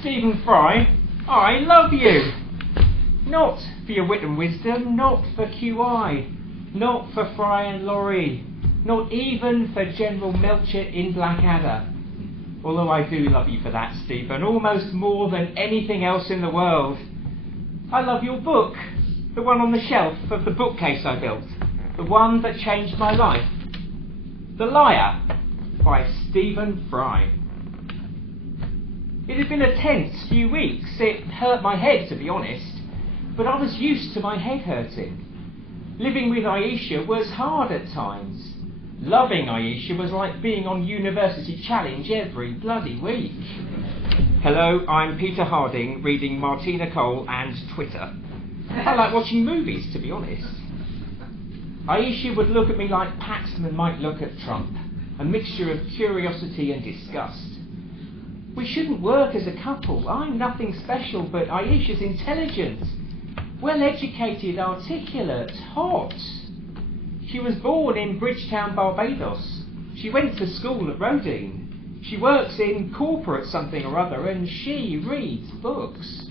Stephen Fry, I love you. Not for your wit and wisdom, not for QI, not for Fry and Laurie, not even for General Melcher in Blackadder. Although I do love you for that, Stephen, almost more than anything else in the world. I love your book, the one on the shelf of the bookcase I built, the one that changed my life. The Liar, by Stephen Fry. It had been a tense few weeks. It hurt my head, to be honest, but I was used to my head hurting. Living with Aisha was hard at times. Loving Aisha was like being on University Challenge every bloody week. Hello, I'm Peter Harding, reading Martina Cole and Twitter. I like watching movies, to be honest. Aisha would look at me like Paxman might look at Trump, a mixture of curiosity and disgust. We shouldn't work as a couple. I'm nothing special, but Aisha's intelligent, well-educated, articulate, hot. She was born in Bridgetown, Barbados. She went to school at Rodine. She works in corporate something or other, and she reads books.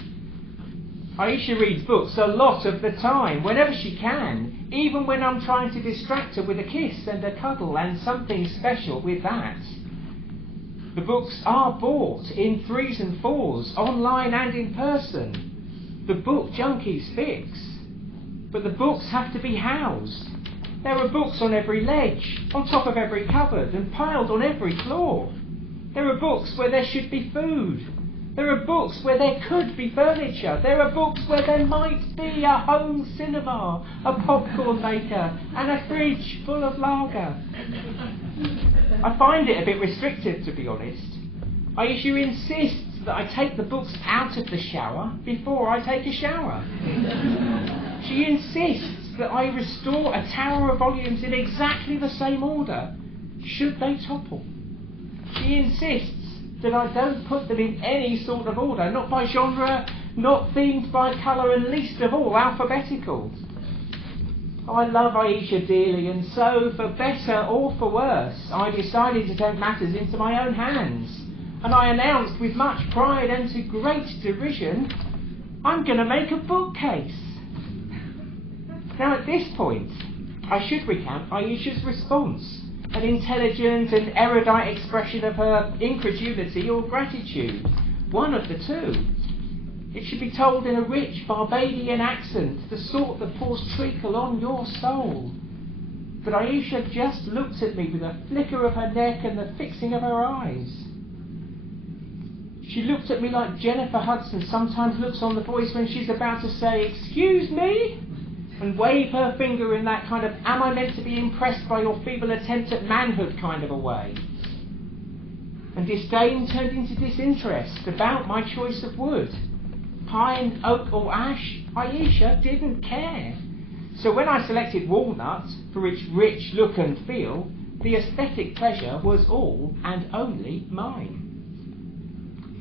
Aisha reads books a lot of the time, whenever she can, even when I'm trying to distract her with a kiss and a cuddle and something special with that. The books are bought in 3s and 4s, online and in person. The book junkies fix. But the books have to be housed. There are books on every ledge, on top of every cupboard, and piled on every floor. There are books where there should be food. There are books where there could be furniture. There are books where there might be a home cinema, a popcorn maker, and a fridge full of lager. I find it a bit restrictive, to be honest. Aisha insists that I take the books out of the shower before I take a shower. She insists that I restore a tower of volumes in exactly the same order, should they topple. She insists that I don't put them in any sort of order, not by genre, not themed by colour, and least of all alphabetical. I love Aisha dearly, and so, for better or for worse, I decided to take matters into my own hands, and I announced with much pride and to great derision, I'm going to make a bookcase. Now at this point, I should recount Aisha's response, an intelligent and erudite expression of her incredulity or gratitude, one of the two. It should be told in a rich Barbadian accent, the sort that pours treacle on your soul. But Aisha just looked at me with a flicker of her neck and the fixing of her eyes. She looked at me like Jennifer Hudson sometimes looks on The Voice when she's about to say, "Excuse me?" and wave her finger in that kind of "am I meant to be impressed by your feeble attempt at manhood" kind of a way. And disdain turned into disinterest about my choice of wood. Pine, oak or ash, Aisha didn't care. So when I selected walnut for its rich look and feel, the aesthetic pleasure was all and only mine.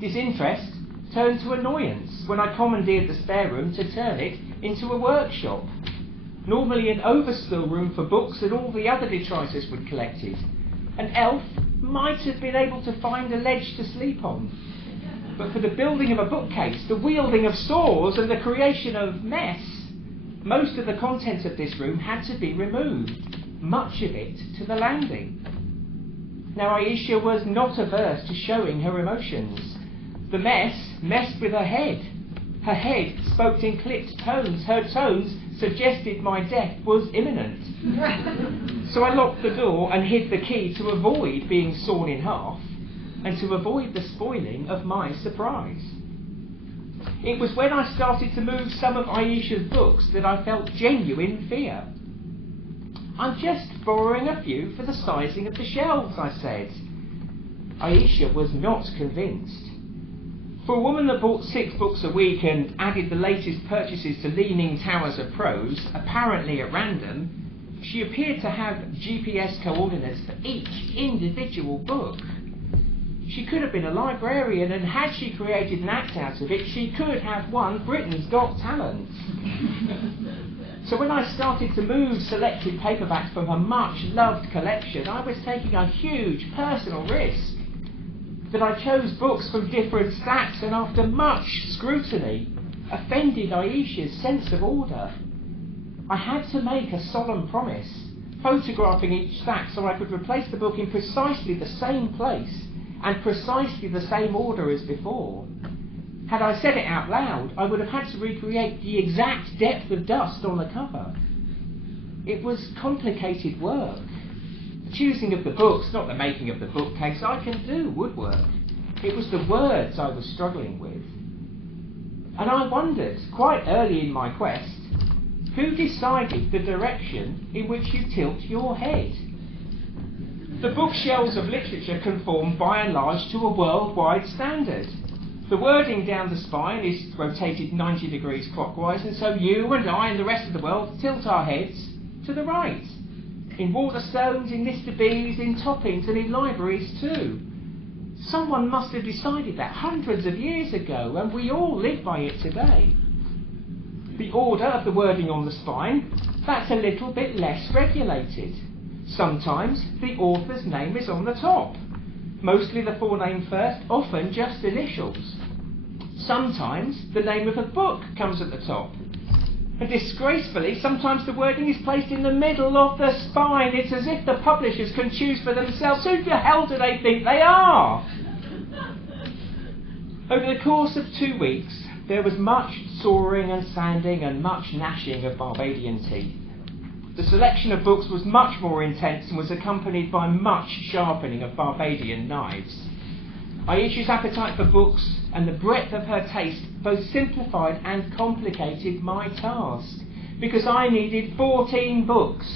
Disinterest turned to annoyance when I commandeered the spare room to turn it into a workshop. Normally an overspill room for books and all the other detritus we'd collected. An elf might have been able to find a ledge to sleep on. But for the building of a bookcase, the wielding of saws and the creation of mess, most of the contents of this room had to be removed, much of it to the landing. Now Aisha was not averse to showing her emotions. The mess messed with her head. Her head spoke in clipped tones. Her tones suggested my death was imminent. So I locked the door and hid the key to avoid being sawn in half, and to avoid the spoiling of my surprise. It was when I started to move some of Aisha's books that I felt genuine fear. "I'm just borrowing a few for the sizing of the shelves," I said. Aisha was not convinced. For a woman that bought 6 books a week and added the latest purchases to Leaning Towers of Prose, apparently at random, she appeared to have GPS coordinates for each individual book. She could have been a librarian, and had she created an act out of it, she could have won Britain's Got Talent. So when I started to move selected paperbacks from her much-loved collection, I was taking a huge personal risk. that I chose books from different stacks and after much scrutiny offended Aisha's sense of order. I had to make a solemn promise, photographing each stack so I could replace the book in precisely the same place and precisely the same order as before. Had I said it out loud, I would have had to recreate the exact depth of dust on the cover. It was complicated work. The choosing of the books, not the making of the bookcase. I can do woodwork. It was the words I was struggling with. And I wondered, quite early in my quest, who decided the direction in which you tilt your head? The bookshelves of literature conform by and large to a worldwide standard. The wording down the spine is rotated 90 degrees clockwise, and so you and I and the rest of the world tilt our heads to the right. In Waterstones, in Mr. B's, in Toppings and in libraries too. Someone must have decided that hundreds of years ago, and we all live by it today. The order of the wording on the spine, that's a little bit less regulated. Sometimes the author's name is on the top. Mostly the forename first, often just initials. Sometimes the name of a book comes at the top. And disgracefully, sometimes the wording is placed in the middle of the spine. It's as if the publishers can choose for themselves. Who the hell do they think they are? Over the course of 2 weeks, there was much sawing and sanding and much gnashing of Barbadian teeth. The selection of books was much more intense and was accompanied by much sharpening of Barbadian knives. Aisha's appetite for books and the breadth of her taste both simplified and complicated my task, because I needed 14 books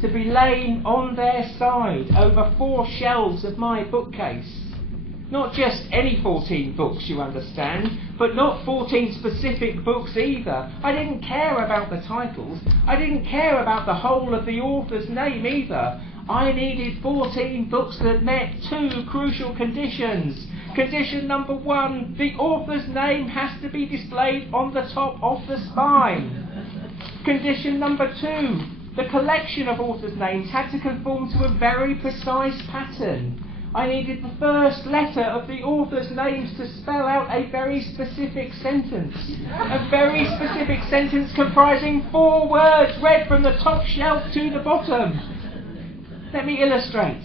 to be laying on their side over 4 shelves of my bookcase. Not just any 14 books, you understand, but not 14 specific books either. I didn't care about the titles. I didn't care about the whole of the author's name either. I needed 14 books that met 2 crucial conditions. Condition number 1, the author's name has to be displayed on the top of the spine. Condition number 2, the collection of authors' names had to conform to a very precise pattern. I needed the first letter of the author's names to spell out a very specific sentence. A very specific sentence comprising 4 words read from the top shelf to the bottom. Let me illustrate.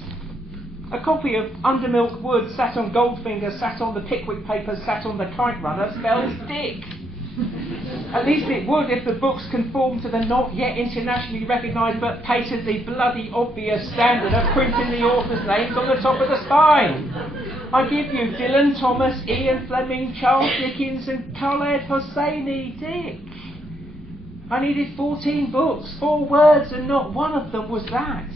A copy of Undermilk Wood sat on Goldfinger, sat on the Pickwick Papers, sat on the Kite Runner spells dick. At least it would if the books conformed to the not yet internationally recognised but patently bloody obvious standard of printing the author's names on the top of the spine. I give you Dylan Thomas, Ian Fleming, Charles Dickens and Khaled Hosseini, Dick. I needed 14 books, 4 words, and not one of them was that.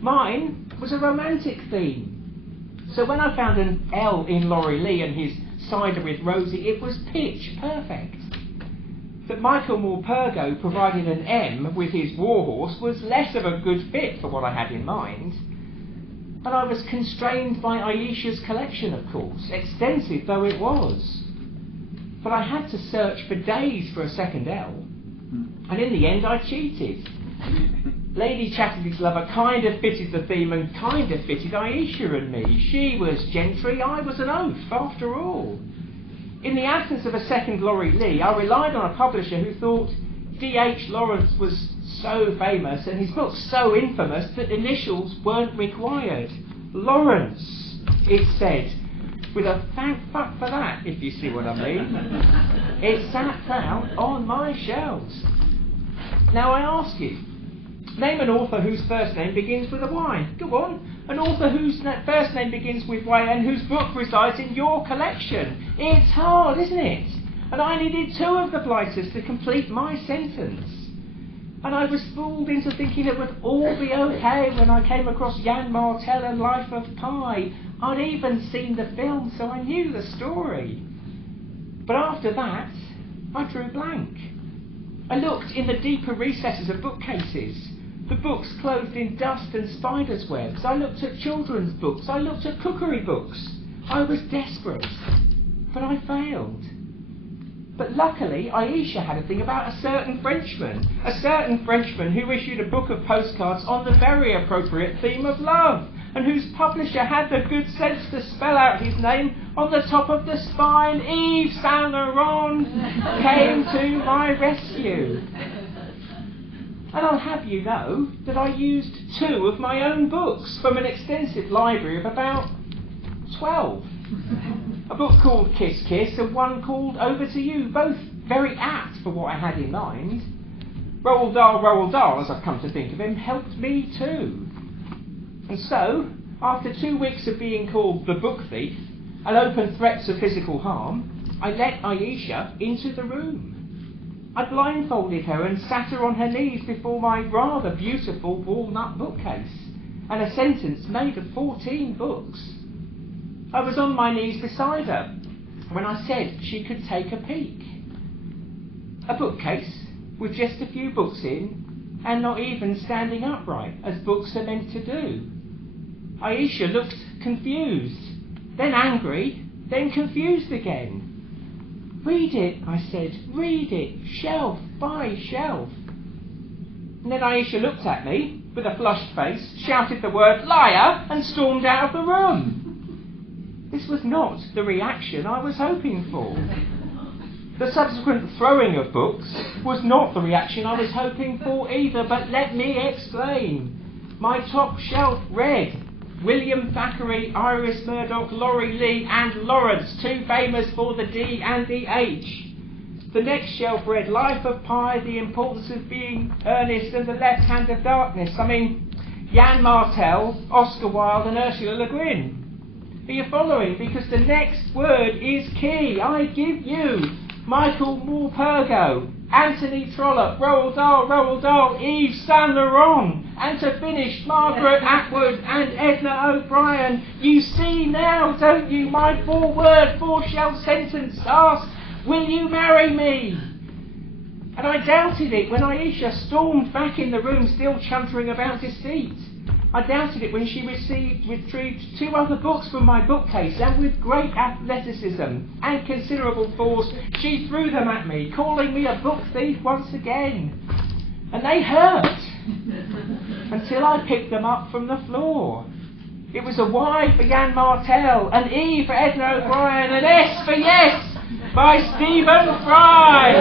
Mine was a romantic theme. So when I found an L in Laurie Lee and his Cider with Rosie, it was pitch perfect. That Michael Morpurgo provided an M with his Warhorse was less of a good fit for what I had in mind. But I was constrained by Aisha's collection, of course, extensive though it was. But I had to search for days for a second L, and in the end I cheated. Lady Chatterley's Lover kind of fitted the theme and kind of fitted Aisha and me. She was gentry, I was an oaf, after all. In the absence of a second Laurie Lee, I relied on a publisher who thought D.H. Lawrence was so famous and his books so infamous that initials weren't required. Lawrence, it said, with a thank fuck for that, if you see what I mean. It sat proud on my shelves. Now I ask you, name an author whose first name begins with a Y. Go on. An author whose first name begins with Y and whose book resides in your collection. It's hard, isn't it? And I needed 2 of the blighters to complete my sentence. And I was fooled into thinking it would all be okay when I came across Jan Martel and Life of Pi. I'd even seen the film, so I knew the story. But after that, I drew blank. I looked in the deeper recesses of bookcases. The books clothed in dust and spiders' webs. I looked at children's books. I looked at cookery books. I was desperate, but I failed. But luckily, Aisha had a thing about a certain Frenchman who issued a book of postcards on the very appropriate theme of love. and whose publisher had the good sense to spell out his name on the top of the spine. Yves Saint Laurent came to my rescue. And I'll have you know that I used 2 of my own books from an extensive library of about 12. A book called Kiss Kiss and one called Over to You, both very apt for what I had in mind. Roald Dahl, as I've come to think of him, helped me too. And so, after 2 weeks of being called the book thief and open threats of physical harm, I let Aisha into the room. I blindfolded her and sat her on her knees before my rather beautiful walnut bookcase, and a sentence made of 14 books. I was on my knees beside her when I said she could take a peek. A bookcase with just a few books in, and not even standing upright, as books are meant to do. Aisha looked confused, then angry, then confused again. "Read it," I said, "read it, shelf by shelf." And then Aisha looked at me with a flushed face, shouted the word "liar," and stormed out of the room. This was not the reaction I was hoping for. The subsequent throwing of books was not the reaction I was hoping for either, but let me explain. My top shelf read William Thackeray, Iris Murdoch, Laurie Lee and Lawrence, 2 famous for the D and the H. The next shelf read Life of Pi, The Importance of Being Earnest and The Left Hand of Darkness. Jan Martel, Oscar Wilde and Ursula Le Guin. Are you following? Because the next word is key. I give you Michael Morpurgo, Anthony Trollope, Roald Dahl, Yves Saint Laurent, and to finish, Margaret Atwood and Edna O'Brien. You see now, don't you, my 4-word, 4-shell sentence asked, "Will you marry me?" And I doubted it when Aisha stormed back in the room, still chuntering about deceit. I doubted it when she retrieved 2 other books from my bookcase, and with great athleticism and considerable force she threw them at me, calling me a book thief once again. And they hurt until I picked them up from the floor. It was a Y for Jan Martel, an E for Edna O'Brien, an S for Yes by Stephen Fry.